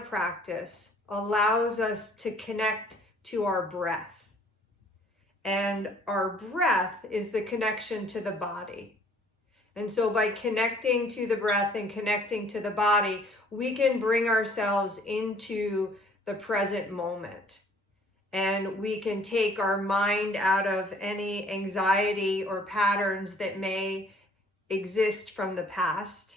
asana practice allows us to connect to our breath. And our breath is the connection to the body. And so by connecting to the breath and connecting to the body, we can bring ourselves into the present moment. And we can take our mind out of any anxiety or patterns that may exist from the past,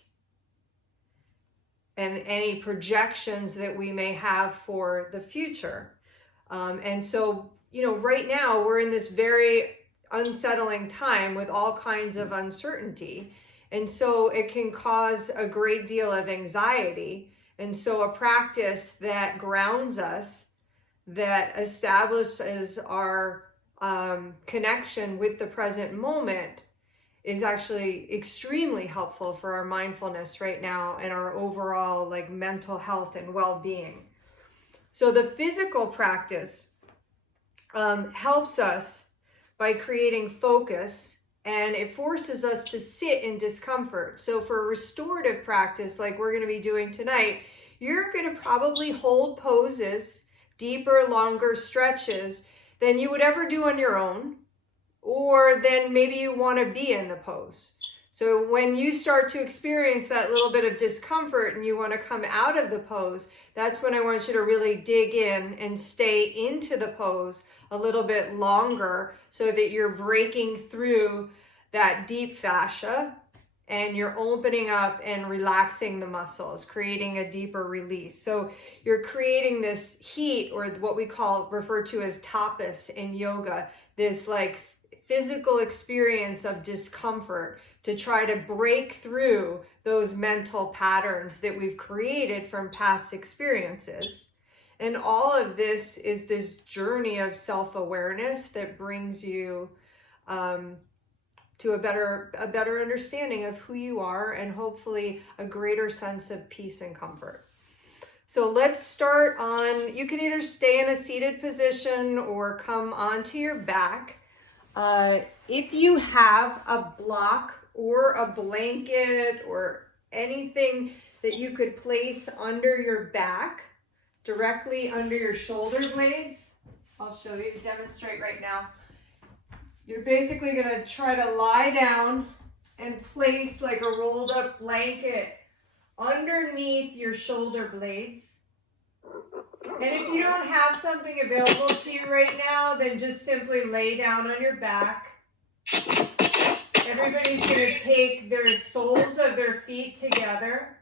and any projections that we may have for the future. And so, right now we're in this very unsettling time with all kinds of uncertainty. And so it can cause a great deal of anxiety. And so a practice that grounds us, that establishes our connection with the present moment, is actually extremely helpful for our mindfulness right now and our overall mental health and well-being. So the physical practice helps us by creating focus, and it forces us to sit in discomfort. So for a restorative practice like we're going to be doing tonight, you're going to probably hold poses, deeper, longer stretches than you would ever do on your own, or then maybe you want to be in the pose. So when you start to experience that little bit of discomfort and you want to come out of the pose, that's when I want you to really dig in and stay into the pose a little bit longer, so that you're breaking through that deep fascia and you're opening up and relaxing the muscles, creating a deeper release. So you're creating this heat, or what we refer to as tapas in yoga, this physical experience of discomfort, to try to break through those mental patterns that we've created from past experiences. And all of this is this journey of self-awareness that brings you to a better understanding of who you are, and hopefully a greater sense of peace and comfort. So let's start on, you can either stay in a seated position or come onto your back. If you have a block or a blanket or anything that you could place under your back, directly under your shoulder blades, I'll show you, demonstrate right now. You're basically going to try to lie down and place a rolled up blanket underneath your shoulder blades. And if you don't have something available to you right now, then just simply lay down on your back. Everybody's going to take their soles of their feet together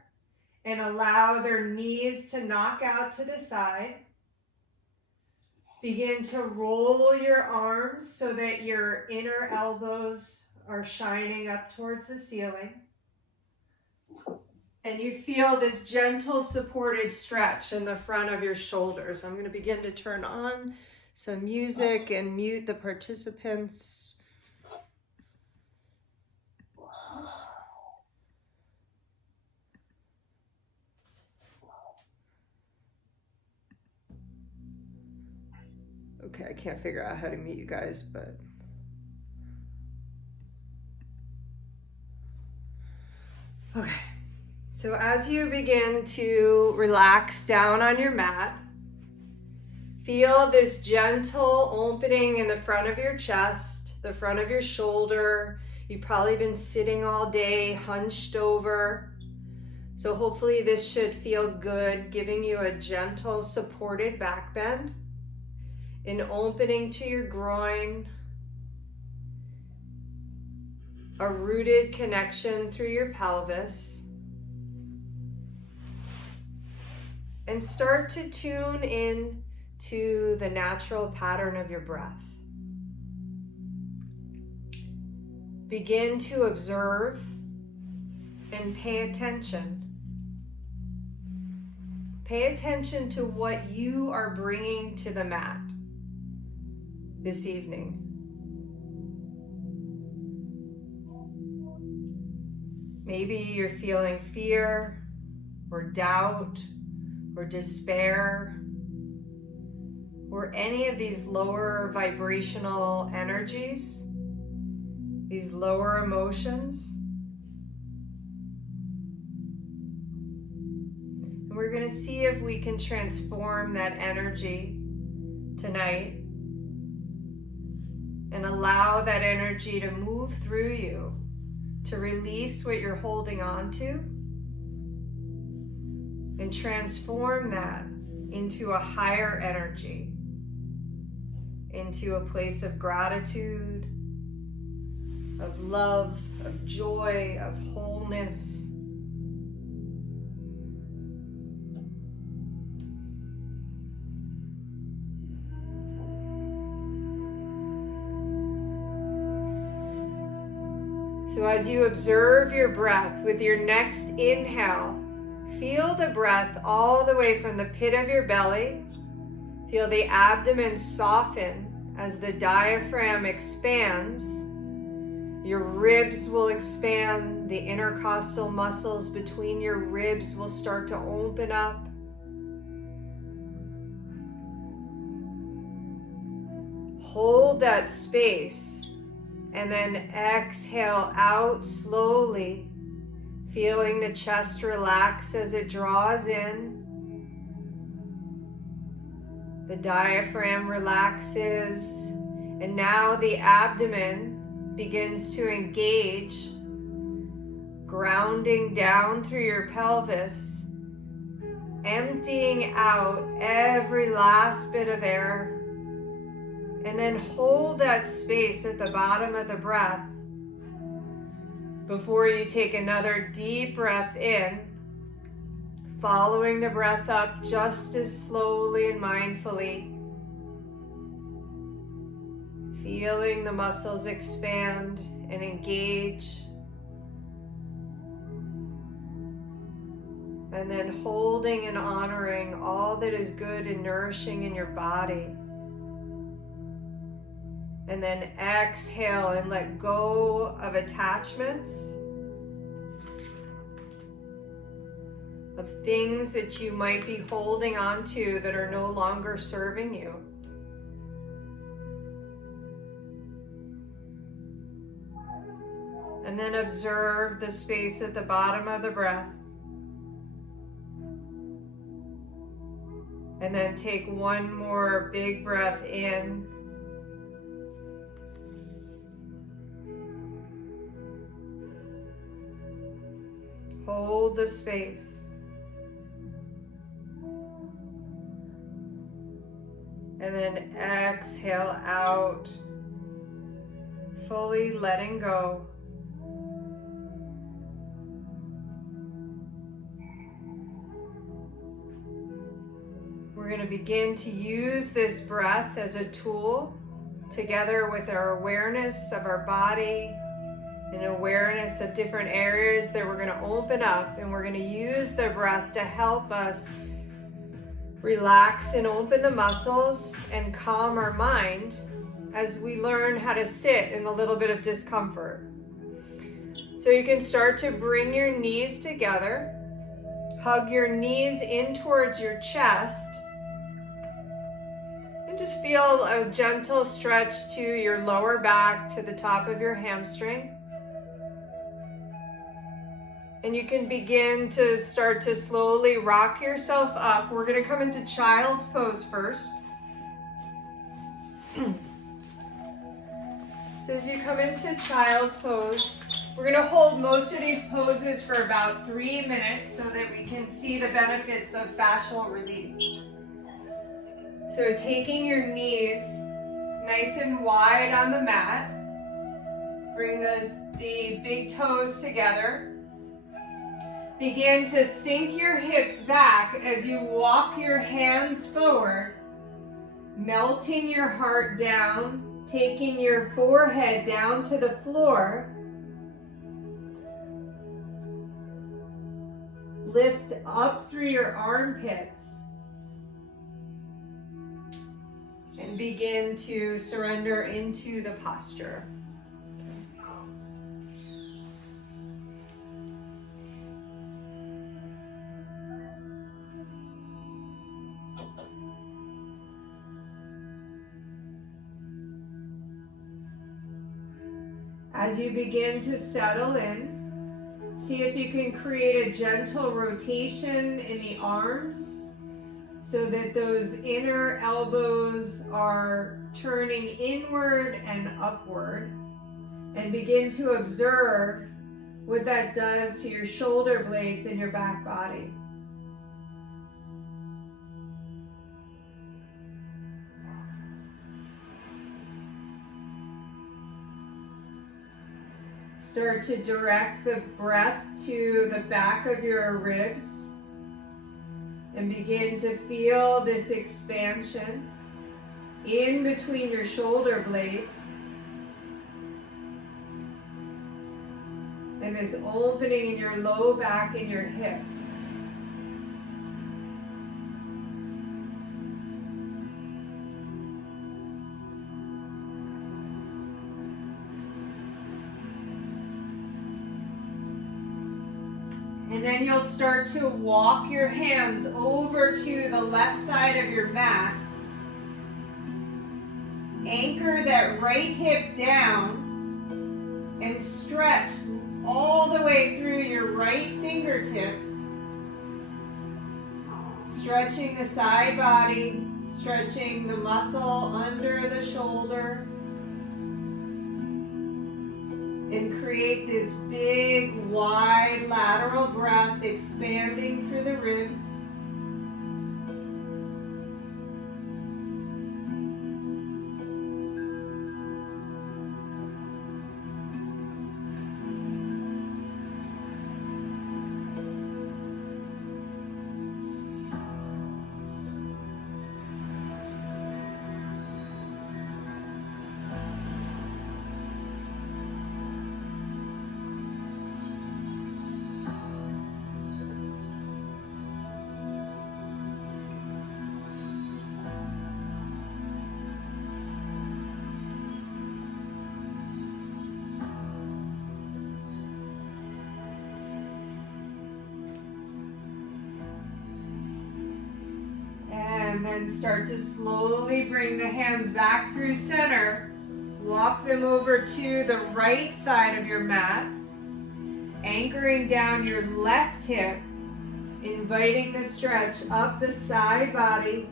and allow their knees to knock out to the side. Begin to roll your arms so that your inner elbows are shining up towards the ceiling. And you feel this gentle supported stretch in the front of your shoulders. I'm going to begin to turn on some music and mute the participants. Okay, I can't figure out how to mute you guys, but... Okay. So as you begin to relax down on your mat, feel this gentle opening in the front of your chest, the front of your shoulder. You've probably been sitting all day, hunched over. So hopefully this should feel good, giving you a gentle supported back bend. An opening to your groin. A rooted connection through your pelvis. And start to tune in to the natural pattern of your breath. Begin to observe and pay attention. Pay attention to what you are bringing to the mat this evening. Maybe you're feeling fear or doubt or despair, or any of these lower vibrational energies, these lower emotions. And we're going to see if we can transform that energy tonight and allow that energy to move through you, to release what you're holding on to and transform that into a higher energy, into a place of gratitude, of love, of joy, of wholeness. So as you observe your breath, with your next inhale, feel the breath all the way from the pit of your belly. Feel the abdomen soften as the diaphragm expands. Your ribs will expand. The intercostal muscles between your ribs will start to open up. Hold that space. And then exhale out slowly, feeling the chest relax as it draws in. The diaphragm relaxes, and now the abdomen begins to engage, grounding down through your pelvis, emptying out every last bit of air. And then hold that space at the bottom of the breath before you take another deep breath in, following the breath up just as slowly and mindfully, feeling the muscles expand and engage, and then holding and honoring all that is good and nourishing in your body. And then exhale and let go of attachments, of things that you might be holding on to that are no longer serving you. And then observe the space at the bottom of the breath. And then take one more big breath in. Hold the space. And then exhale out, fully letting go. We're going to begin to use this breath as a tool, together with our awareness of our body, an awareness of different areas that we're going to open up, and we're going to use the breath to help us relax and open the muscles and calm our mind as we learn how to sit in a little bit of discomfort. So you can start to bring your knees together, hug your knees in towards your chest, and just feel a gentle stretch to your lower back, to the top of your hamstring. And you can begin to start to slowly rock yourself up. We're going to come into child's pose first. So as you come into child's pose, we're going to hold most of these poses for about 3 minutes so that we can see the benefits of fascial release. So taking your knees nice and wide on the mat, bring the big toes together. Begin to sink your hips back as you walk your hands forward, melting your heart down, taking your forehead down to the floor. Lift up through your armpits and begin to surrender into the posture. As you begin to settle in, See if you can create a gentle rotation in the arms so that those inner elbows are turning inward and upward. And begin to observe what that does to your shoulder blades and your back body. Start to direct the breath to the back of your ribs and begin to feel this expansion in between your shoulder blades and this opening in your low back and your hips. And then you'll start to walk your hands over to the left side of your mat. Anchor that right hip down and stretch all the way through your right fingertips. Stretching the side body, stretching the muscle under the shoulder. And create this big, wide lateral breath expanding through the ribs. And then start to slowly bring the hands back through center. Walk them over to the right side of your mat, anchoring down your left hip, inviting the stretch up the side body,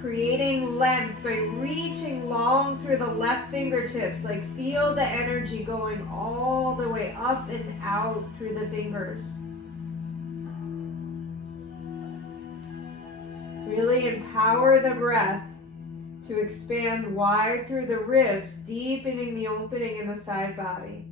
creating length by reaching long through the left fingertips. Like feel the energy going all the way up and out through the fingers. Really empower the breath to expand wide through the ribs, deepening the opening in the side body.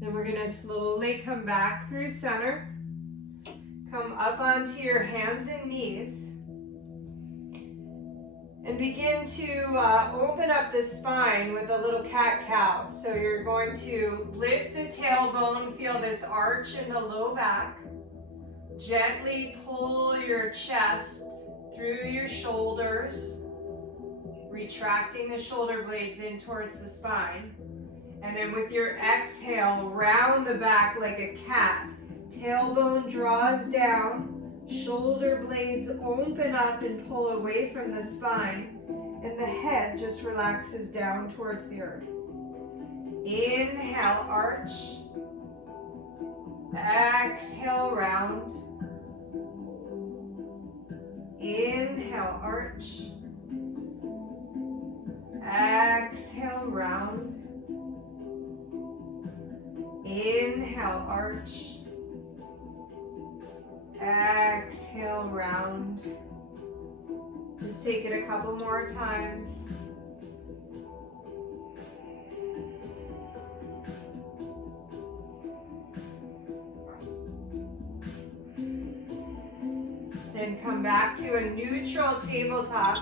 Then we're going to slowly come back through center. Come up onto your hands and knees. And begin to open up the spine with a little cat-cow. So you're going to lift the tailbone, feel this arch in the low back. Gently pull your chest through your shoulders, retracting the shoulder blades in towards the spine. And then with your exhale, round the back like a cat. Tailbone draws down, shoulder blades open up and pull away from the spine, and the head just relaxes down towards the earth. Inhale, arch. Exhale, round. Inhale, arch. Exhale, round. Inhale, arch. Exhale, round. Just take it a couple more times. Then come back to a neutral tabletop.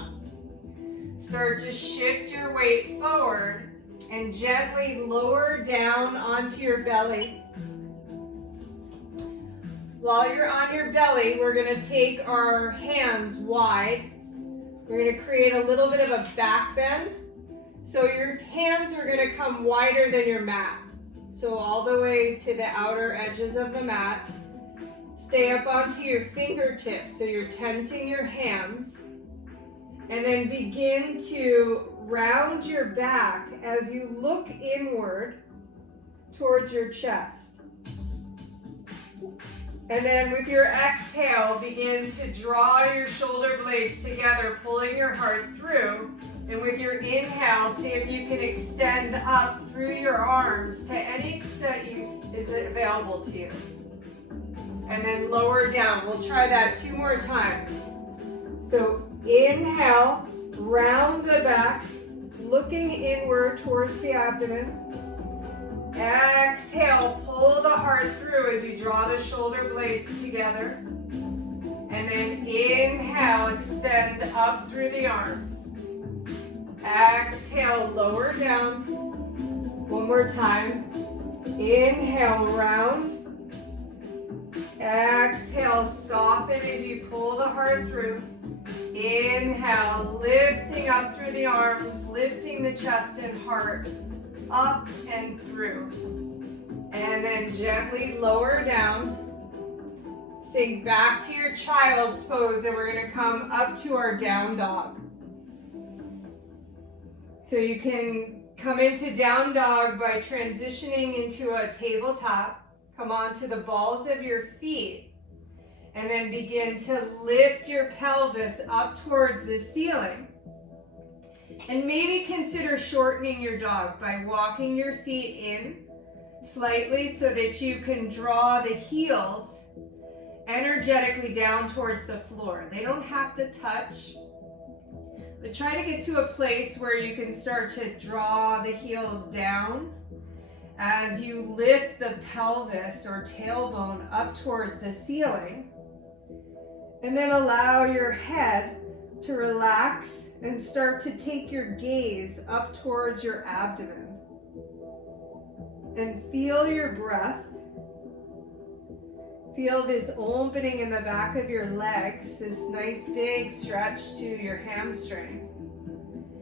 Start to shift your weight forward And gently lower down onto your belly. While you're on your belly, we're going to take our hands wide. We're going to create a little bit of a back bend. So your hands are going to come wider than your mat. So all the way to the outer edges of the mat. Stay up onto your fingertips, so you're tenting your hands. And then begin to round your back as you look inward towards your chest. And then with your exhale, begin to draw your shoulder blades together, pulling your heart through. And with your inhale, see if you can extend up through your arms to any extent is available to you. And then lower down. We'll try that 2 more times. So inhale, round the back, looking inward towards the abdomen. Exhale, pull the heart through as you draw the shoulder blades together. And then inhale, extend up through the arms. Exhale, lower down. 1 more time. Inhale, round. Exhale, soften as you pull the heart through. Inhale, lifting up through the arms, lifting the chest and heart up and through. And then gently lower down. Sink back to your child's pose, and we're going to come up to our down dog. So you can come into down dog by transitioning into a tabletop. Come onto the balls of your feet and then begin to lift your pelvis up towards the ceiling. And maybe consider shortening your dog by walking your feet in slightly so that you can draw the heels energetically down towards the floor. They don't have to touch, but try to get to a place where you can start to draw the heels down as you lift the pelvis or tailbone up towards the ceiling. And then allow your head to relax and start to take your gaze up towards your abdomen. And feel your breath. Feel this opening in the back of your legs, this nice big stretch to your hamstring.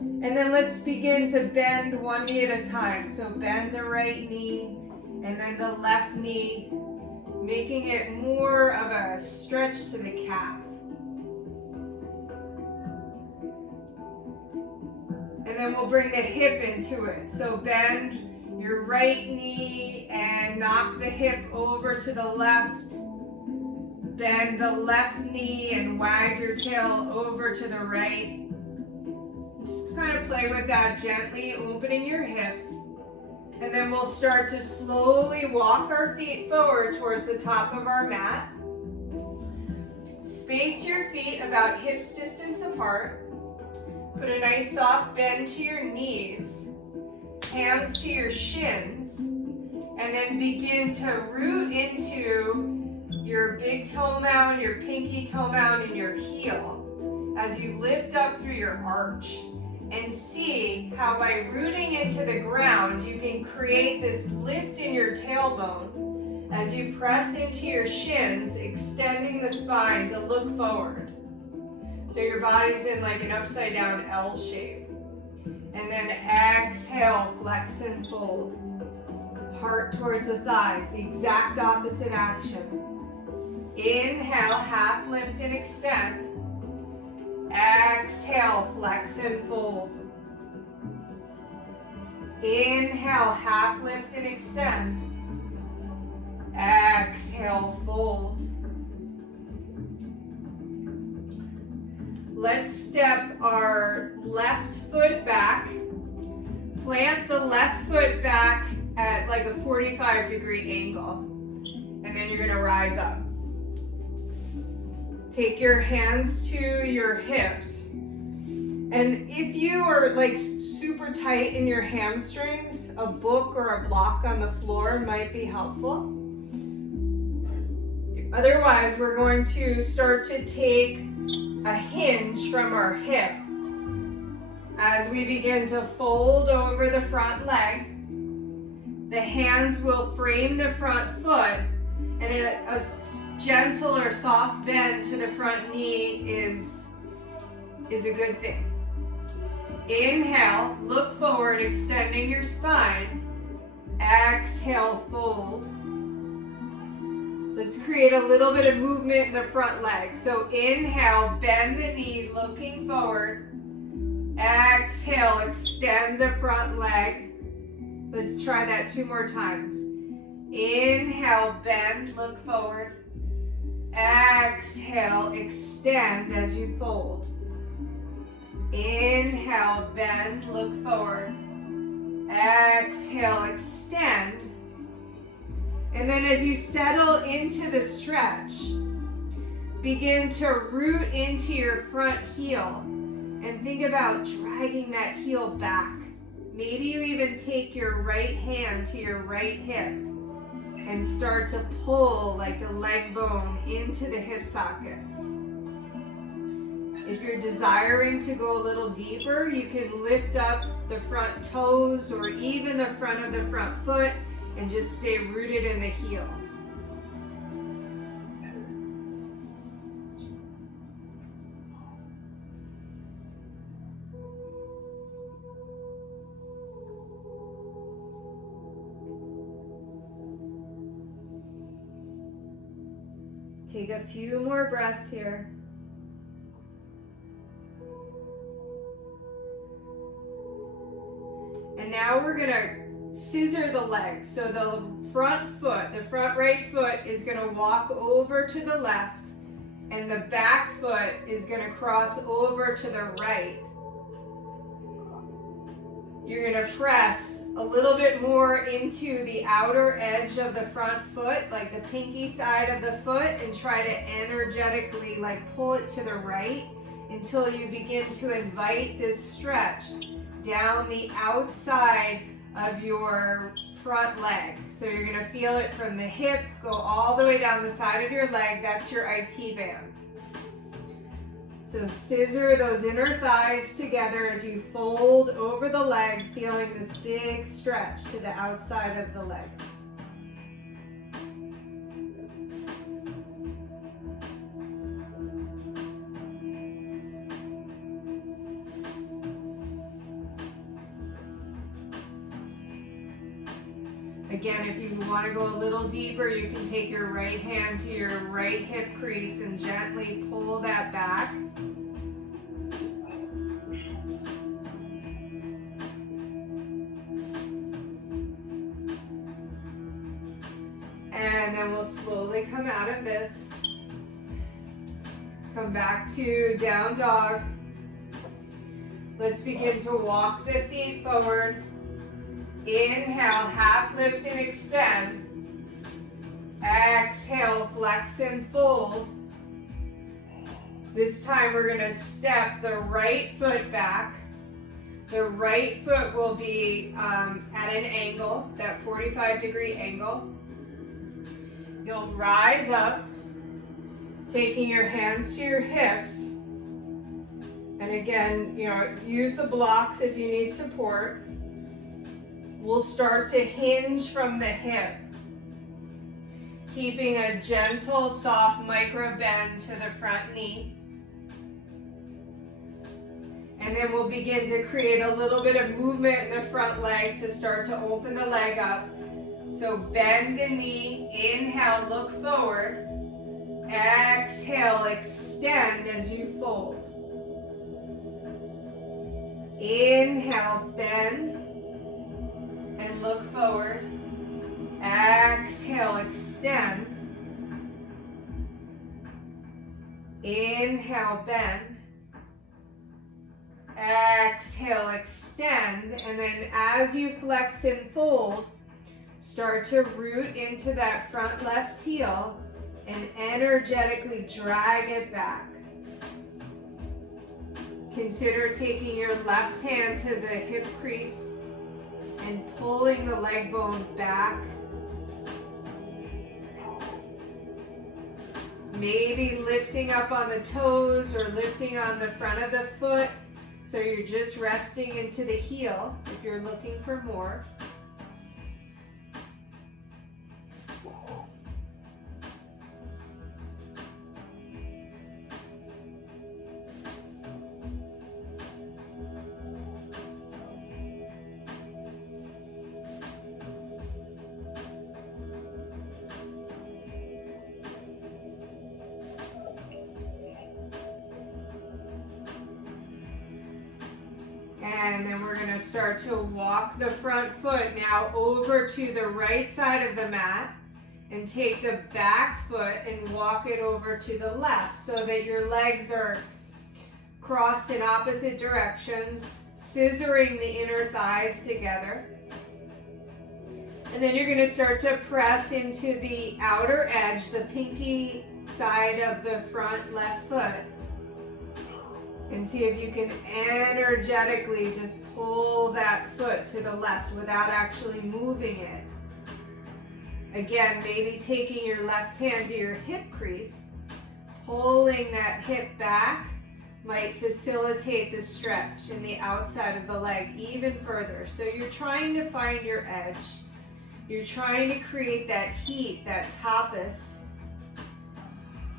And then let's begin to bend one knee at a time. So bend the right knee and then the left knee, making it more of a stretch to the calf. And then we'll bring the hip into it. So bend your right knee and knock the hip over to the left. Bend the left knee and wag your tail over to the right. Just kind of play with that gently, opening your hips. And then we'll start to slowly walk our feet forward towards the top of our mat. Space your feet about hips distance apart. Put a nice soft bend to your knees, hands to your shins, and then begin to root into your big toe mound, your pinky toe mound, and your heel as you lift up through your arch. And see how by rooting into the ground, you can create this lift in your tailbone as you press into your shins, extending the spine to look forward. So your body's in like an upside down L shape. And then exhale, flex and fold. Heart towards the thighs, the exact opposite action. Inhale, half lift and extend. Exhale, flex and fold. Inhale, half lift and extend. Exhale, fold. Let's step our left foot back. Plant the left foot back at like a 45-degree angle. And then you're gonna rise up. Take your hands to your hips. And if you are like super tight in your hamstrings, a book or a block on the floor might be helpful. Otherwise, we're going to start to take a hinge from our hip. As we begin to fold over the front leg, the hands will frame the front foot, and a gentle or soft bend to the front knee is a good thing. Inhale, look forward, extending your spine. Exhale, fold. Let's create a little bit of movement in the front leg. So inhale, bend the knee, looking forward. Exhale, extend the front leg. Let's try that 2 more times. Inhale, bend, look forward. Exhale, extend as you fold. Inhale, bend, look forward. Exhale, extend. And then as you settle into the stretch, begin to root into your front heel and think about dragging that heel back. Maybe you even take your right hand to your right hip and start to pull like the leg bone into the hip socket. If you're desiring to go a little deeper, you can lift up the front toes or even the front of the front foot and just stay rooted in the heel. Take a few more breaths here. And now we're going to scissor the legs. So the front foot, the front right foot is going to walk over to the left, and the back foot is going to cross over to the right. You're going to press a little bit more into the outer edge of the front foot, like the pinky side of the foot, and try to energetically like pull it to the right until you begin to invite this stretch down the outside of your front leg. So you're going to feel it from the hip, go all the way down the side of your leg. That's your IT band. So scissor those inner thighs together as you fold over the leg, feeling this big stretch to the outside of the leg. Again, if you want to go a little deeper, you can take your right hand to your right hip crease and gently pull that back. And then we'll slowly come out of this. Come back to down dog. Let's begin to walk the feet forward. Inhale, half lift and extend. Exhale, flex and fold. This time we're going to step the right foot back. The right foot will be at an angle, that 45-degree angle. You'll rise up, taking your hands to your hips. And again, use the blocks if you need support. We'll start to hinge from the hip, keeping a gentle, soft micro bend to the front knee. And then we'll begin to create a little bit of movement in the front leg to start to open the leg up. So bend the knee, inhale, look forward. Exhale, extend as you fold. Inhale, bend. And look forward. Exhale, extend. Inhale, bend. Exhale, extend. And then as you flex and fold, start to root into that front left heel and energetically drag it back. Consider taking your left hand to the hip crease and pulling the leg bone back. Maybe lifting up on the toes or lifting on the front of the foot So you're just resting into the heel if you're looking for more. And then we're going to start to walk the front foot now over to the right side of the mat and take the back foot and walk it over to the left so that your legs are crossed in opposite directions, scissoring the inner thighs together. And then you're going to start to press into the outer edge, the pinky side of the front left foot. And see if you can energetically just pull that foot to the left without actually moving it. Again, maybe taking your left hand to your hip crease, pulling that hip back might facilitate the stretch in the outside of the leg even further. So you're trying to find your edge. You're trying to create that heat, that tapas,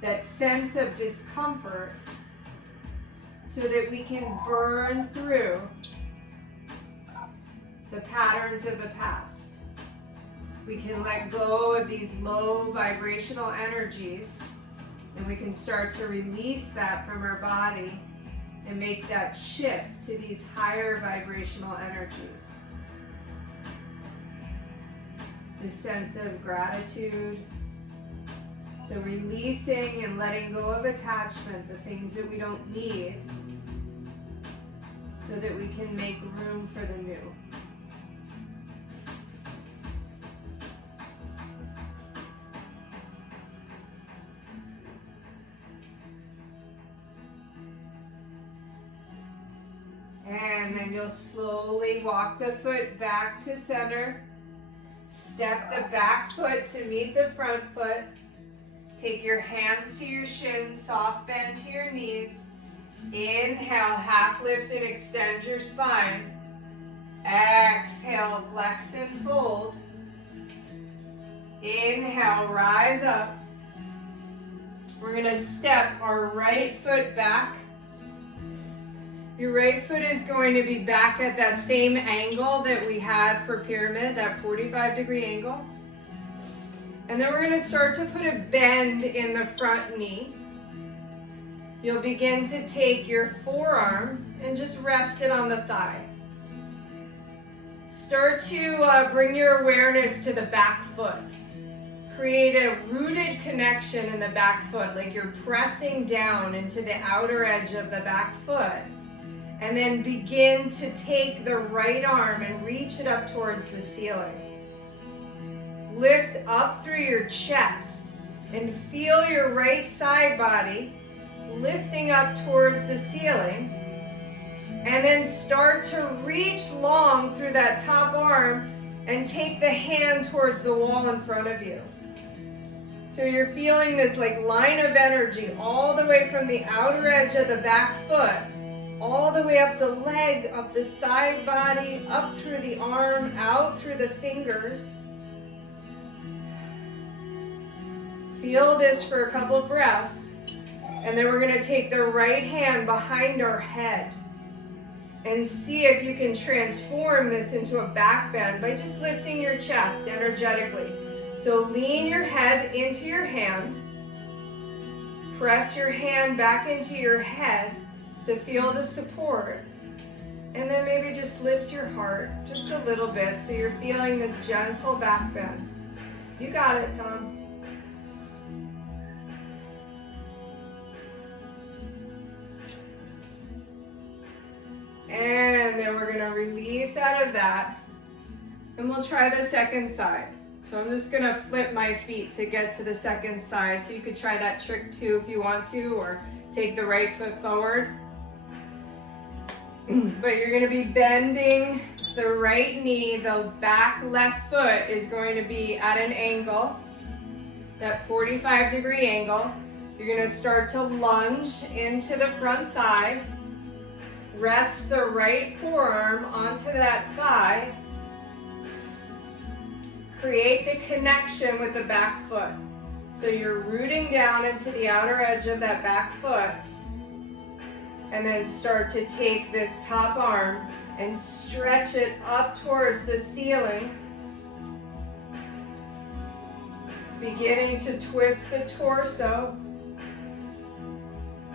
that sense of discomfort, so that we can burn through the patterns of the past. We can let go of these low vibrational energies, and we can start to release that from our body and make that shift to these higher vibrational energies. This sense of gratitude. So releasing and letting go of attachment, the things that we don't need, so that we can make room for the new. And then you'll slowly walk the foot back to center. Step the back foot to meet the front foot. Take your hands to your shins, soft bend to your knees. Inhale, half lift and extend your spine. Exhale, flex and fold. Inhale, rise up. We're going to step our right foot back. Your right foot is going to be back at that same angle that we had for pyramid, that 45-degree angle. And then we're going to start to put a bend in the front knee. You'll begin to take your forearm and just rest it on the thigh. Start to bring your awareness to the back foot. Create a rooted connection in the back foot, like you're pressing down into the outer edge of the back foot. And then begin to take the right arm and reach it up towards the ceiling. Lift up through your chest and feel your right side body lifting up towards the ceiling. And then start to reach long through that top arm and take the hand towards the wall in front of you. So you're feeling this like line of energy all the way from the outer edge of the back foot, all the way up the leg, up the side body, up through the arm, out through the fingers. Feel this for a couple breaths. And then we're going to take the right hand behind our head and see if you can transform this into a back bend by just lifting your chest energetically. So lean your head into your hand. Press your hand back into your head to feel the support. And then maybe just lift your heart just a little bit so you're feeling this gentle back bend. You got it, Tom. And then we're going to release out of that. And we'll try the second side. So I'm just going to flip my feet to get to the second side. So you could try that trick too if you want to, or take the right foot forward. But you're going to be bending the right knee. The back left foot is going to be at an angle, that 45-degree angle. You're going to start to lunge into the front thigh. Rest the right forearm onto that thigh. Create the connection with the back foot. So you're rooting down into the outer edge of that back foot. And then start to take this top arm and stretch it up towards the ceiling. Beginning to twist the torso.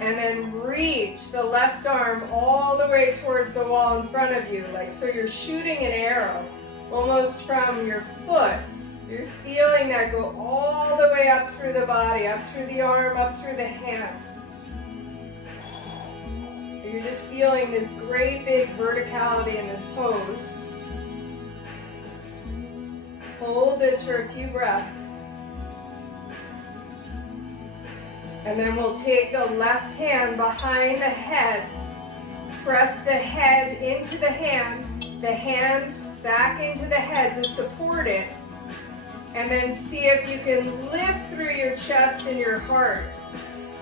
And then reach the left arm all the way towards the wall in front of you. Like so you're shooting an arrow almost from your foot. You're feeling that go all the way up through the body, up through the arm, up through the hand. You're just feeling this great big verticality in this pose. Hold this for a few breaths. And then we'll take the left hand behind the head. Press the head into the hand back into the head to support it. And then see if you can lift through your chest and your heart,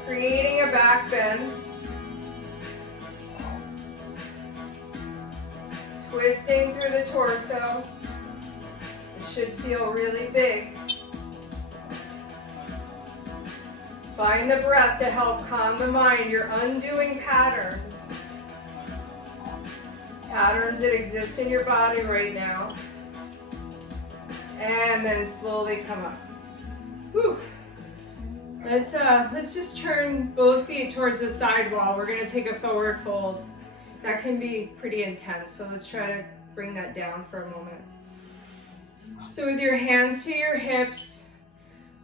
creating a back bend. Twisting through the torso. It should feel really big. Find the breath to help calm the mind. You're undoing patterns. Patterns that exist in your body right now. And then slowly come up. Whew. Let's just turn both feet towards the side wall. We're gonna take a forward fold. That can be pretty intense, so let's try to bring that down for a moment. So with your hands to your hips,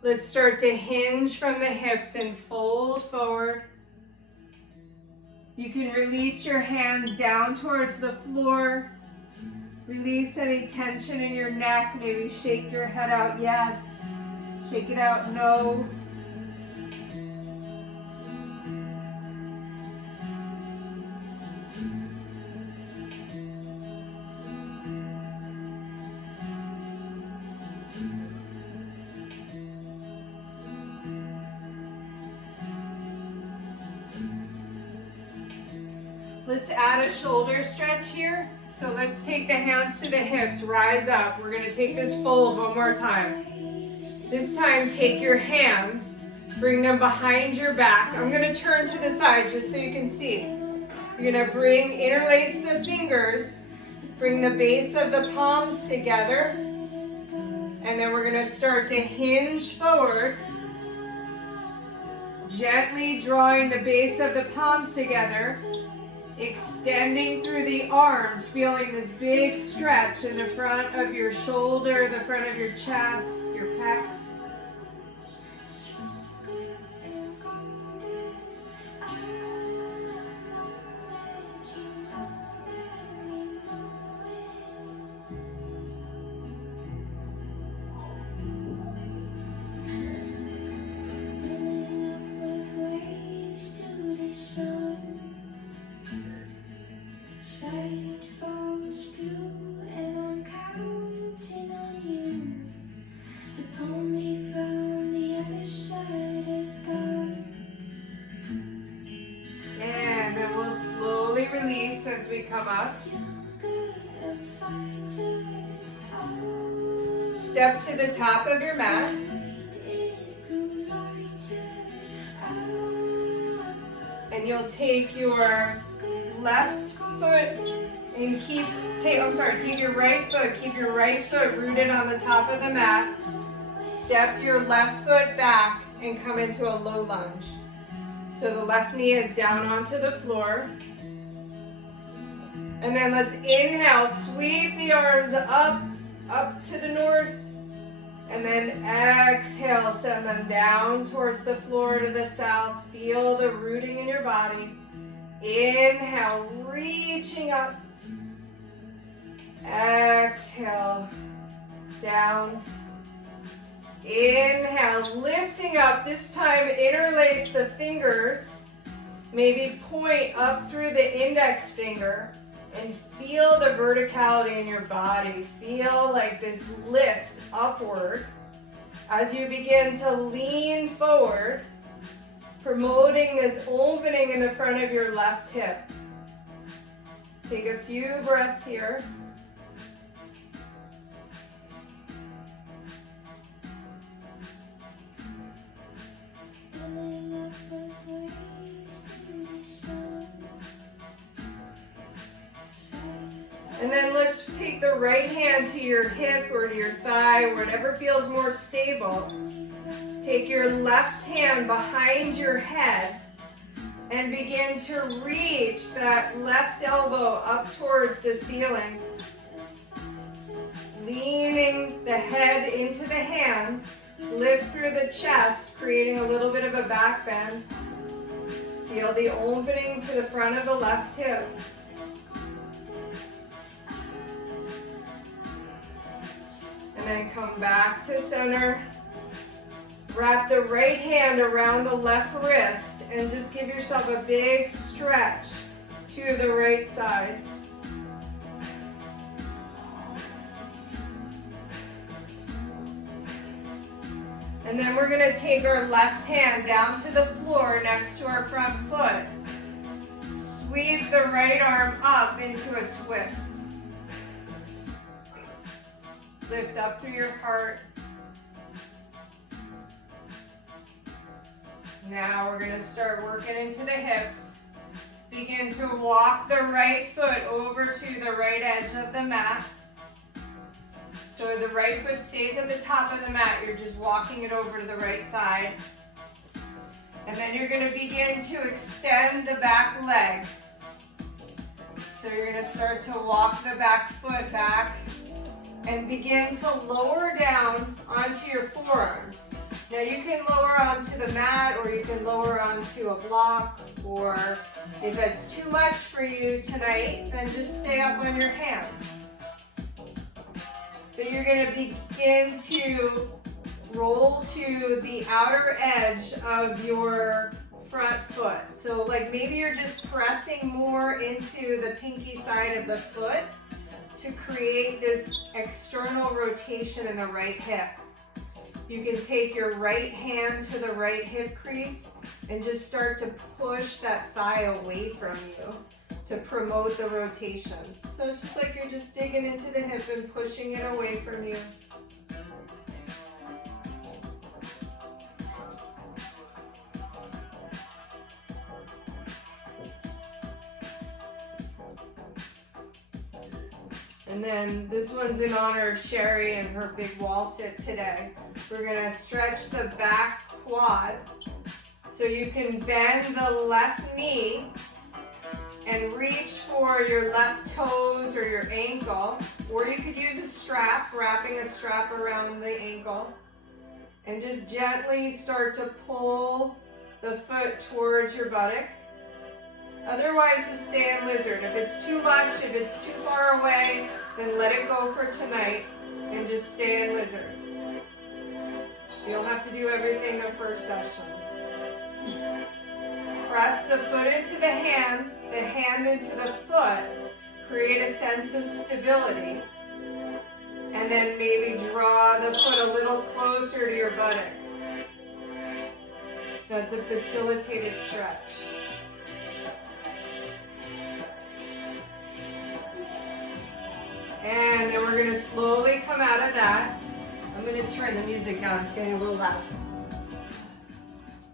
let's start to hinge from the hips and fold forward. You can release your hands down towards the floor. Release any tension in your neck. Maybe shake your head out, yes. Shake it out, no. Let's add a shoulder stretch here. So let's take the hands to the hips, rise up. We're gonna take this fold one more time. This time, take your hands, bring them behind your back. I'm gonna turn to the side just so you can see. You're gonna interlace the fingers, bring the base of the palms together, and then we're gonna start to hinge forward, gently drawing the base of the palms together, extending through the arms, feeling this big stretch in the front of your shoulder, the front of your chest, your pecs. As we come up. Step to the top of your mat. And you'll take your left foot and take your right foot, keep your right foot rooted on the top of the mat. Step your left foot back and come into a low lunge. So the left knee is down onto the floor. And then let's inhale, sweep the arms up to the north. And then exhale, send them down towards the floor to the south. Feel the rooting in your body. Inhale, reaching up. Exhale, down. Inhale, lifting up. This time, interlace the fingers. Maybe point up through the index finger. And feel the verticality in your body. Feel like this lift upward as you begin to lean forward, promoting this opening in the front of your left hip. Take a few breaths here. And then let's take the right hand to your hip or to your thigh, whatever feels more stable. Take your left hand behind your head and begin to reach that left elbow up towards the ceiling. Leaning the head into the hand, lift through the chest, creating a little bit of a back bend. Feel the opening to the front of the left hip. And then come back to center. Wrap the right hand around the left wrist and just give yourself a big stretch to the right side. And then we're going to take our left hand down to the floor next to our front foot. Sweep the right arm up into a twist. Lift up through your heart. Now we're going to start working into the hips. Begin to walk the right foot over to the right edge of the mat. So the right foot stays at the top of the mat. You're just walking it over to the right side. And then you're going to begin to extend the back leg. So you're going to start to walk the back foot back and begin to lower down onto your forearms. Now you can lower onto the mat or you can lower onto a block, or if it's too much for you tonight, then just stay up on your hands. But you're going to begin to roll to the outer edge of your front foot. So like maybe you're just pressing more into the pinky side of the foot to create this external rotation in the right hip. You can take your right hand to the right hip crease and just start to push that thigh away from you to promote the rotation. So it's just like you're just digging into the hip and pushing it away from you. And then this one's in honor of Sherry and her big wall sit today. We're gonna stretch the back quad. So you can bend the left knee and reach for your left toes or your ankle, or you could use a strap, wrapping a strap around the ankle, and just gently start to pull the foot towards your buttock. Otherwise, just stay in lizard. If it's too much, if it's too far away, then let it go for tonight and just stay in lizard. You don't have to do everything the first session. Press the foot into the hand into the foot. Create a sense of stability. And then maybe draw the foot a little closer to your buttock. That's a facilitated stretch. And then we're going to slowly come out of that. I'm going to turn the music down. It's getting a little loud.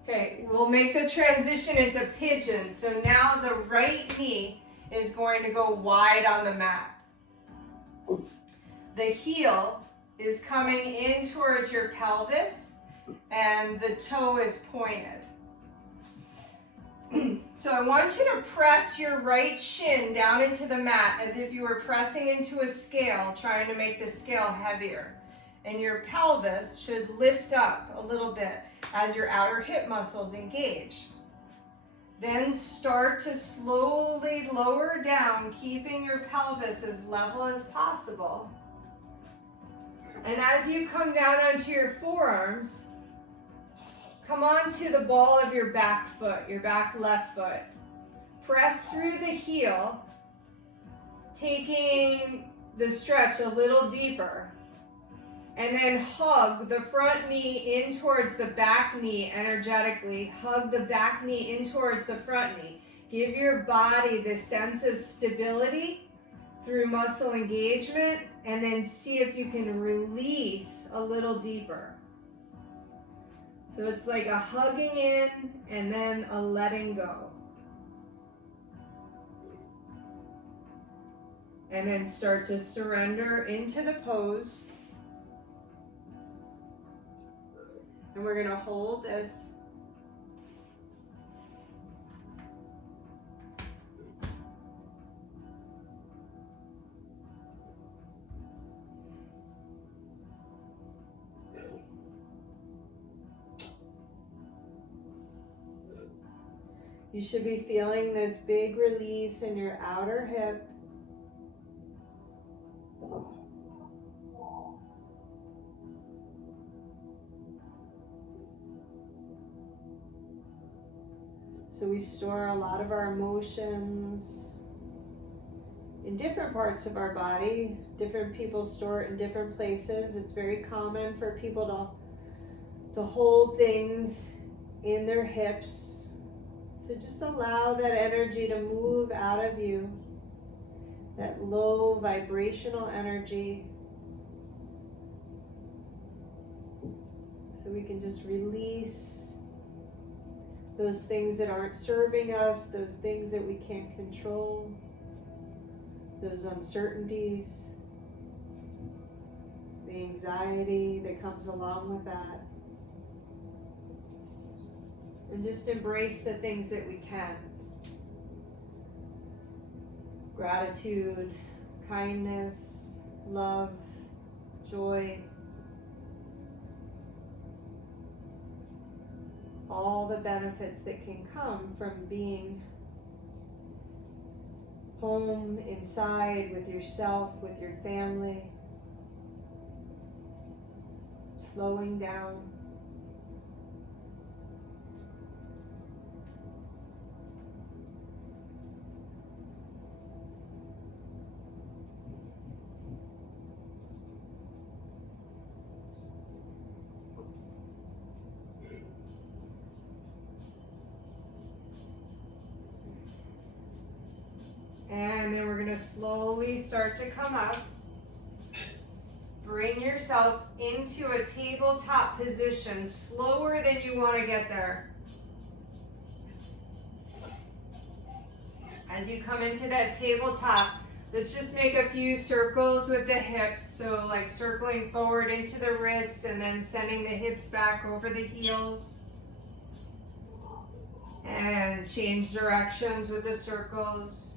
Okay, we'll make the transition into pigeon. So now the right knee is going to go wide on the mat. The heel is coming in towards your pelvis and the toe is pointed. So I want you to press your right shin down into the mat as if you were pressing into a scale, trying to make the scale heavier. And your pelvis should lift up a little bit as your outer hip muscles engage. Then start to slowly lower down, keeping your pelvis as level as possible. And as you come down onto your forearms, come onto the ball of your back foot, your back left foot. Press through the heel, taking the stretch a little deeper. And then hug the front knee in towards the back knee energetically. Hug the back knee in towards the front knee. Give your body the sense of stability through muscle engagement, and then see if you can release a little deeper. So it's like a hugging in and then a letting go. And then start to surrender into the pose. And we're going to hold this. You should be feeling this big release in your outer hip. So we store a lot of our emotions in different parts of our body. Different people store it in different places. It's very common for people to hold things in their hips. So just allow that energy to move out of you, that low vibrational energy. So we can just release those things that aren't serving us, those things that we can't control, those uncertainties, the anxiety that comes along with that. And just embrace the things that we can. Gratitude, kindness, love, joy. All the benefits that can come from being home, inside, with yourself, with your family. Slowing down. And then we're going to slowly start to come up. Bring yourself into a tabletop position, slower than you want to get there. As you come into that tabletop, let's just make a few circles with the hips. So like circling forward into the wrists and then sending the hips back over the heels. And change directions with the circles.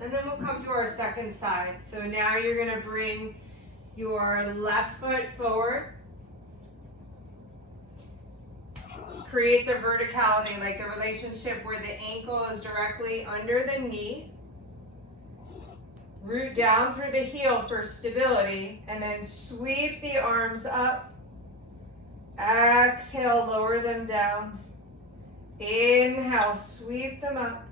And then we'll come to our second side. So now you're going to bring your left foot forward. Create the verticality, like the relationship where the ankle is directly under the knee. Root down through the heel for stability, and then sweep the arms up. Exhale, lower them down. Inhale, sweep them up.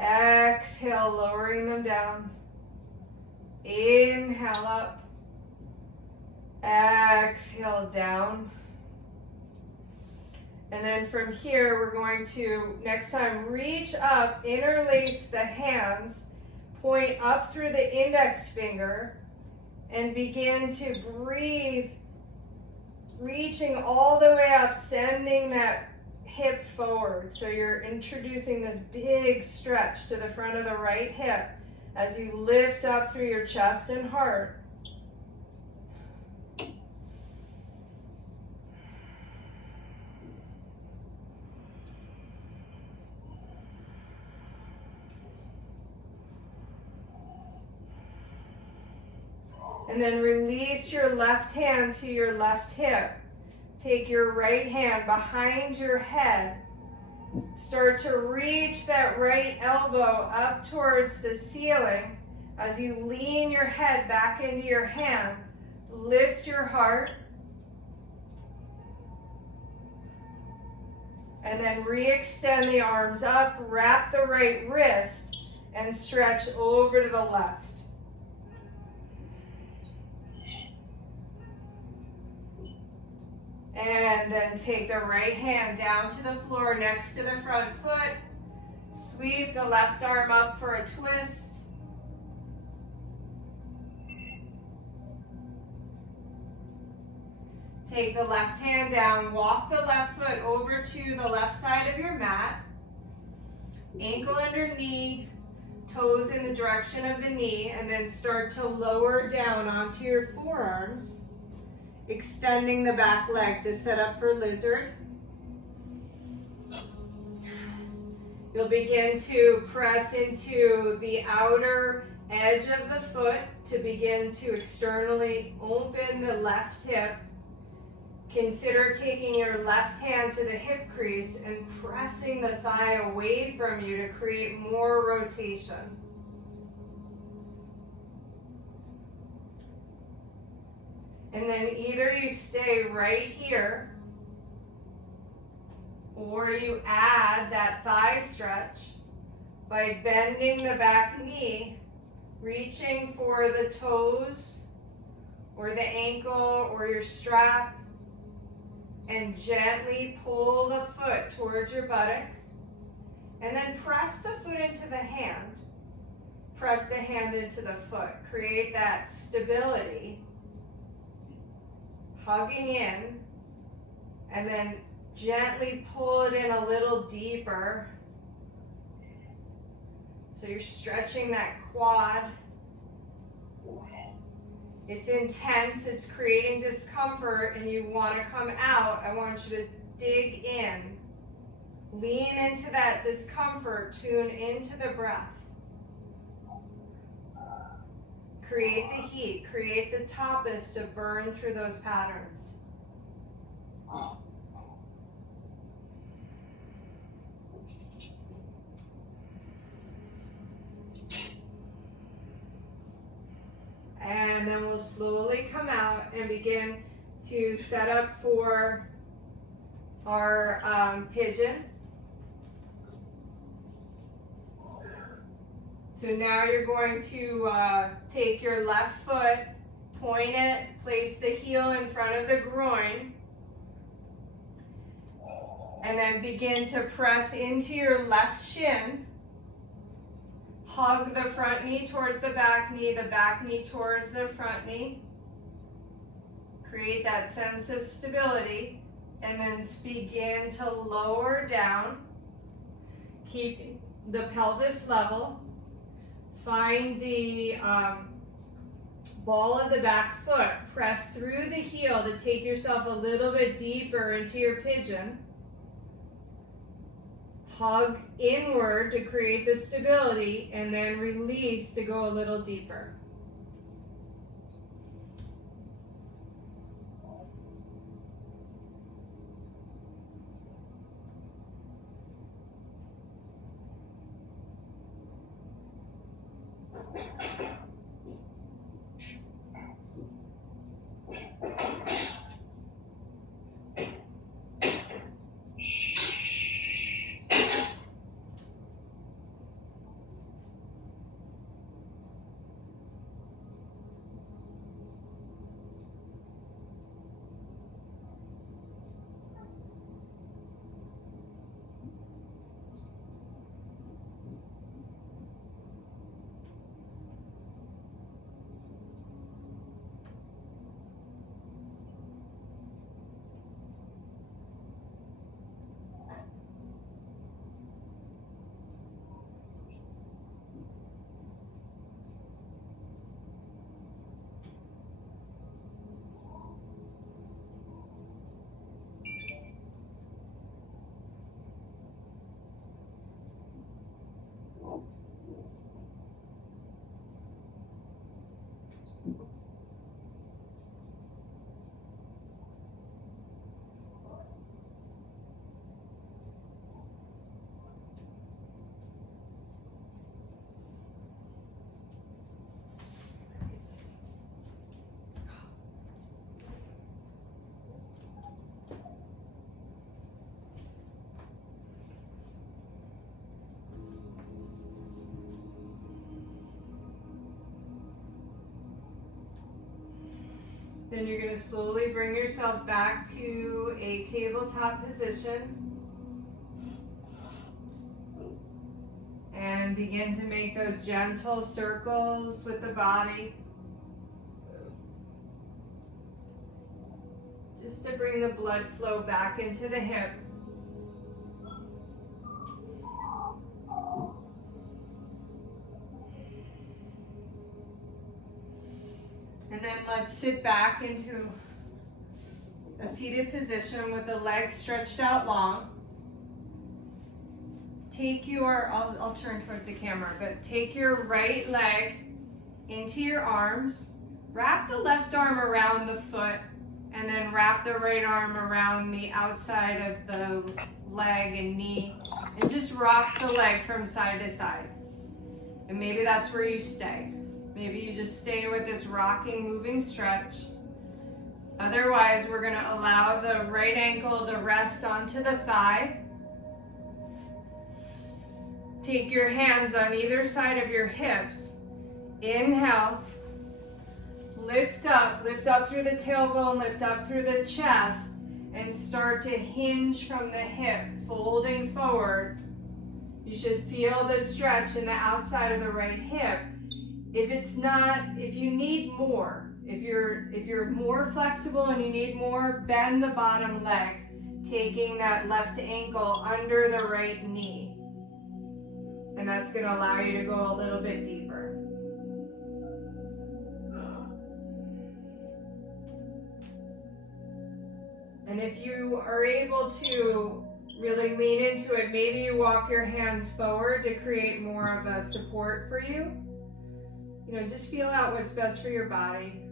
Exhale, lowering them down. Inhale up. Exhale down. And then from here, we're going to, next time, reach up, interlace the hands, point up through the index finger, and begin to breathe, reaching all the way up, sending that hip forward. So you're introducing this big stretch to the front of the right hip as you lift up through your chest and heart. And then release your left hand to your left hip. Take your right hand behind your head. Start to reach that right elbow up towards the ceiling as you lean your head back into your hand. Lift your heart. And then re-extend the arms up, wrap the right wrist, and stretch over to the left. And then take the right hand down to the floor next to the front foot. Sweep the left arm up for a twist. Take the left hand down, walk the left foot over to the left side of your mat. Ankle under knee, toes in the direction of the knee, and then start to lower down onto your forearms, extending the back leg to set up for lizard. You'll begin to press into the outer edge of the foot to begin to externally open the left hip. Consider taking your left hand to the hip crease and pressing the thigh away from you to create more rotation. And then either you stay right here or you add that thigh stretch by bending the back knee, reaching for the toes or the ankle or your strap, and gently pull the foot towards your buttock. And then press the foot into the hand. Press the hand into the foot. Create that stability. Hugging in. And then gently pull it in a little deeper. So you're stretching that quad. It's intense, it's creating discomfort, and you want to come out. I want you to dig in. Lean into that discomfort, tune into the breath. Create the heat, create the tapas to burn through those patterns. And then we'll slowly come out and begin to set up for our pigeon. So now you're going to take your left foot, point it, place the heel in front of the groin, and then begin to press into your left shin. Hug the front knee towards the back knee towards the front knee. Create that sense of stability, and then begin to lower down. Keep the pelvis level. Find the ball of the back foot. Press through the heel to take yourself a little bit deeper into your pigeon. Hug inward to create the stability, and then release to go a little deeper. Then you're going to slowly bring yourself back to a tabletop position. And begin to make those gentle circles with the body. Just to bring the blood flow back into the hip. And then let's sit back into a seated position with the legs stretched out long. Take your, I'll turn towards the camera, but take your right leg into your arms. Wrap the left arm around the foot and then wrap the right arm around the outside of the leg and knee and just rock the leg from side to side. And maybe that's where you stay. Maybe you just stay with this rocking, moving stretch. Otherwise, we're gonna allow the right ankle to rest onto the thigh. Take your hands on either side of your hips. Inhale. Lift up through the tailbone, lift up through the chest, and start to hinge from the hip, folding forward. You should feel the stretch in the outside of the right hip. If you need more, if you're more flexible and you need more, bend the bottom leg, taking that left ankle under the right knee. And that's going to allow you to go a little bit deeper. And if you are able to really lean into it, maybe you walk your hands forward to create more of a support for you. You know, just feel out what's best for your body.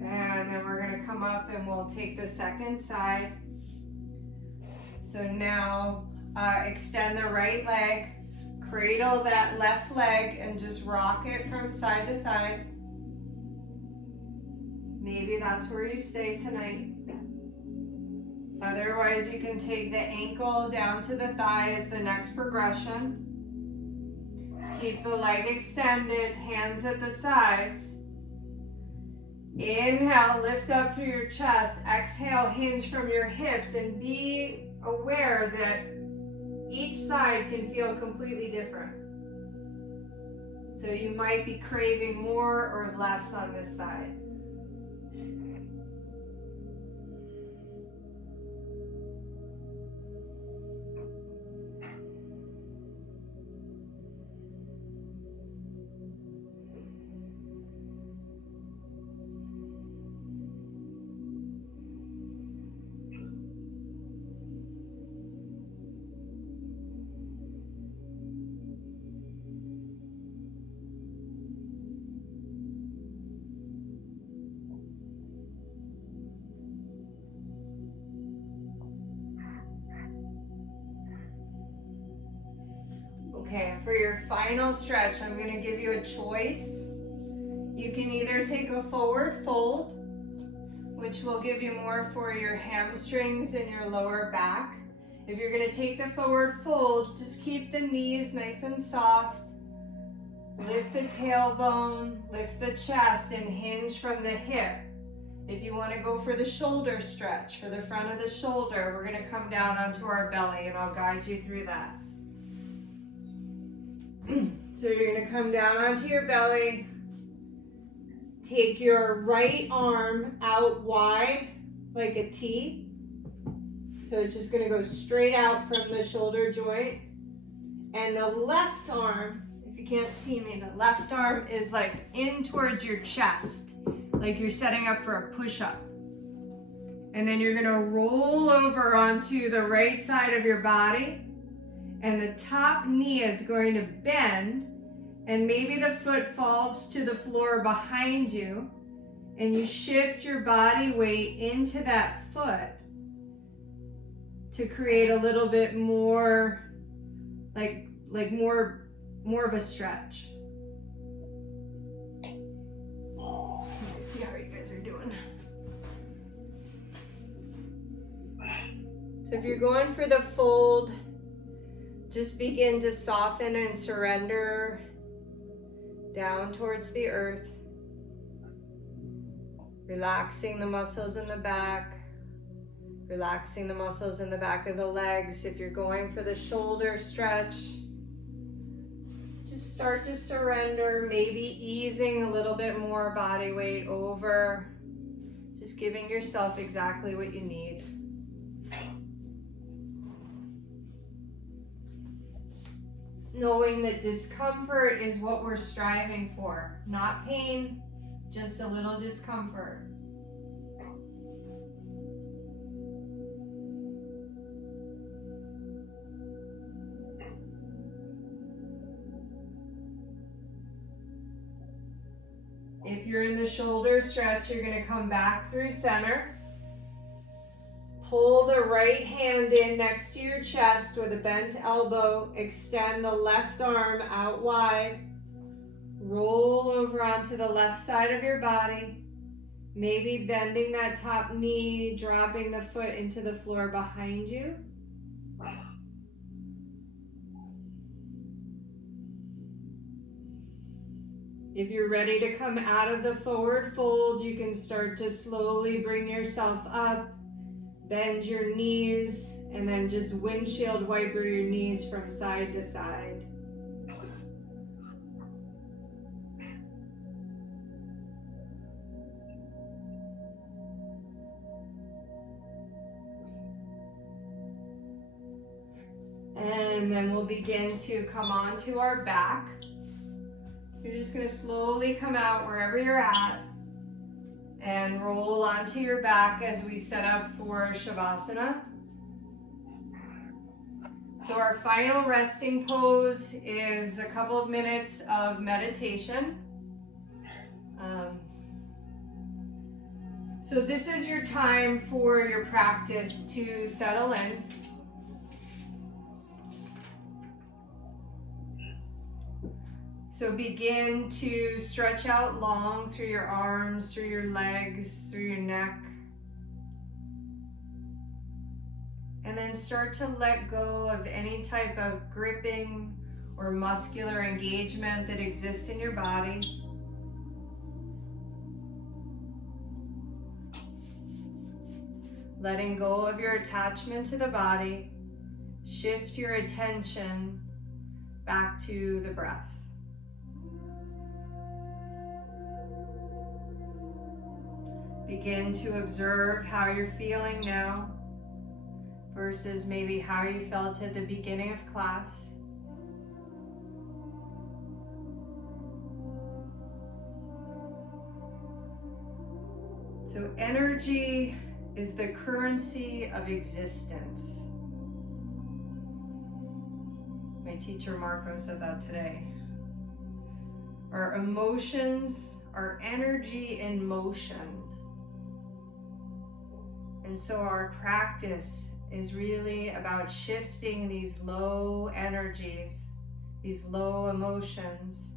And then we're going to come up and we'll take the second side. So now extend the right leg, cradle that left leg and just rock it from side to side. Maybe that's where you stay tonight. Otherwise, you can take the ankle down to the thigh as the next progression. Keep the leg extended, hands at the sides. Inhale, lift up through your chest. Exhale, hinge from your hips, and be aware that each side can feel completely different. So you might be craving more or less on this side. Okay, for your final stretch, I'm going to give you a choice. You can either take a forward fold, which will give you more for your hamstrings and your lower back. If you're going to take the forward fold, just keep the knees nice and soft. Lift the tailbone, lift the chest, and hinge from the hip. If you want to go for the shoulder stretch, for the front of the shoulder, we're going to come down onto our belly, and I'll guide you through that. So you're going to come down onto your belly, take your right arm out wide like a T. So it's just going to go straight out from the shoulder joint. And the left arm, if you can't see me, the left arm is like in towards your chest, like you're setting up for a push-up. And then you're going to roll over onto the right side of your body. And the top knee is going to bend, and maybe the foot falls to the floor behind you, and you shift your body weight into that foot to create a little bit more, like more of a stretch. Let me see how you guys are doing. So if you're going for the fold, just begin to soften and surrender down towards the earth, relaxing the muscles in the back, relaxing the muscles in the back of the legs. If you're going for the shoulder stretch, just start to surrender, maybe easing a little bit more body weight over, just giving yourself exactly what you need. Knowing that discomfort is what we're striving for, not pain, just a little discomfort. If you're in the shoulder stretch, you're going to come back through center. Pull the right hand in next to your chest with a bent elbow. Extend the left arm out wide. Roll over onto the left side of your body. Maybe bending that top knee, dropping the foot into the floor behind you. If you're ready to come out of the forward fold, you can start to slowly bring yourself up. Bend your knees and then just windshield wiper your knees from side to side. And then we'll begin to come onto our back. You're just going to slowly come out wherever you're at and roll onto your back as we set up for Shavasana. So our final resting pose is a couple of minutes of meditation. So this is your time for your practice to settle in. So begin to stretch out long through your arms, through your legs, through your neck. And then start to let go of any type of gripping or muscular engagement that exists in your body. Letting go of your attachment to the body, shift your attention back to the breath. Begin to observe how you're feeling now versus maybe how you felt at the beginning of class. So energy is the currency of existence. My teacher Marco said that today. Our emotions are energy in motion. And so our practice is really about shifting these low energies, these low emotions,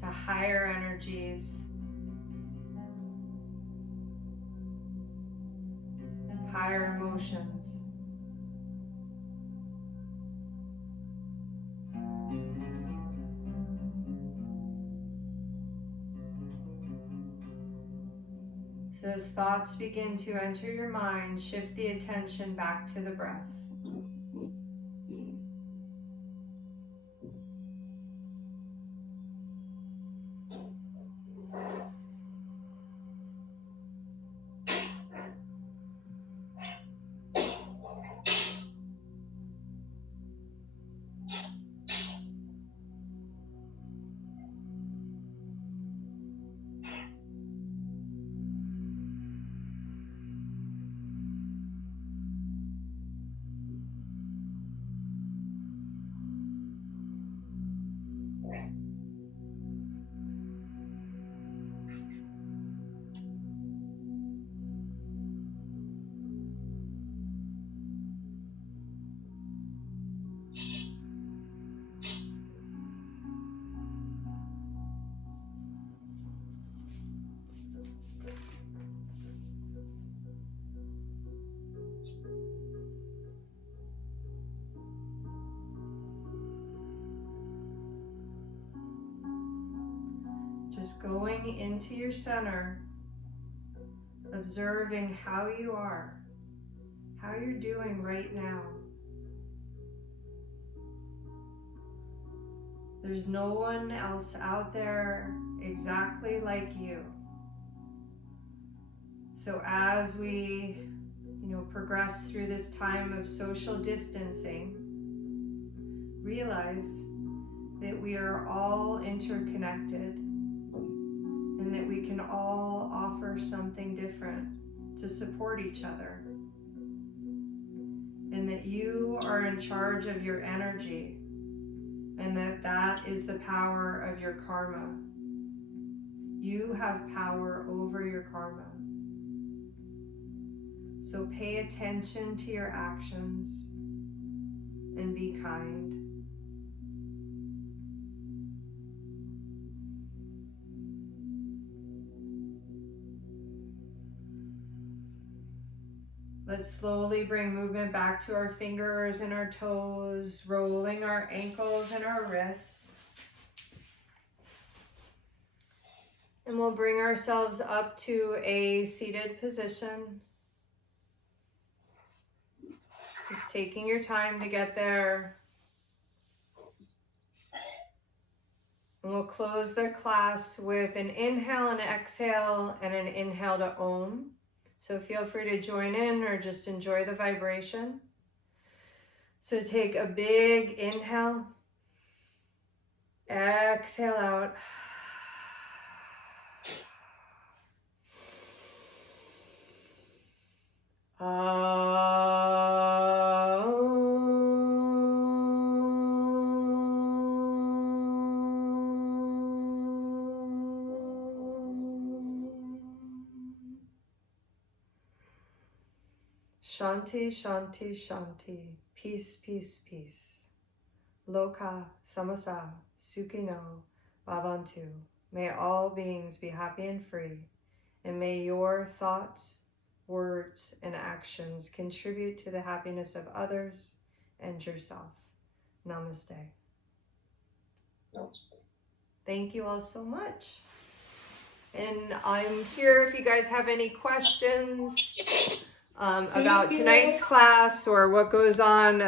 to higher energies, higher emotions. So as thoughts begin to enter your mind, shift the attention back to the breath. Just going into your center, observing how you are, how you're doing right now. There's no one else out there exactly like you. So as we, progress through this time of social distancing, realize that we are all interconnected and that we can all offer something different to support each other. And that you are in charge of your energy, and that is the power of your karma. You have power over your karma. So pay attention to your actions and be kind. Let's slowly bring movement back to our fingers and our toes, rolling our ankles and our wrists. And we'll bring ourselves up to a seated position. Just taking your time to get there. And we'll close the class with an inhale and exhale and an inhale to Om. So feel free to join in or just enjoy the vibration. So take a big inhale, exhale out. Shanti, Shanti, Shanti. Peace, peace, peace. Loka, samasa, sukhino, bhavantu. May all beings be happy and free, and may your thoughts, words, and actions contribute to the happiness of others and yourself. Namaste. Namaste. Thank you all so much. And I'm here if you guys have any questions about tonight's class or what goes on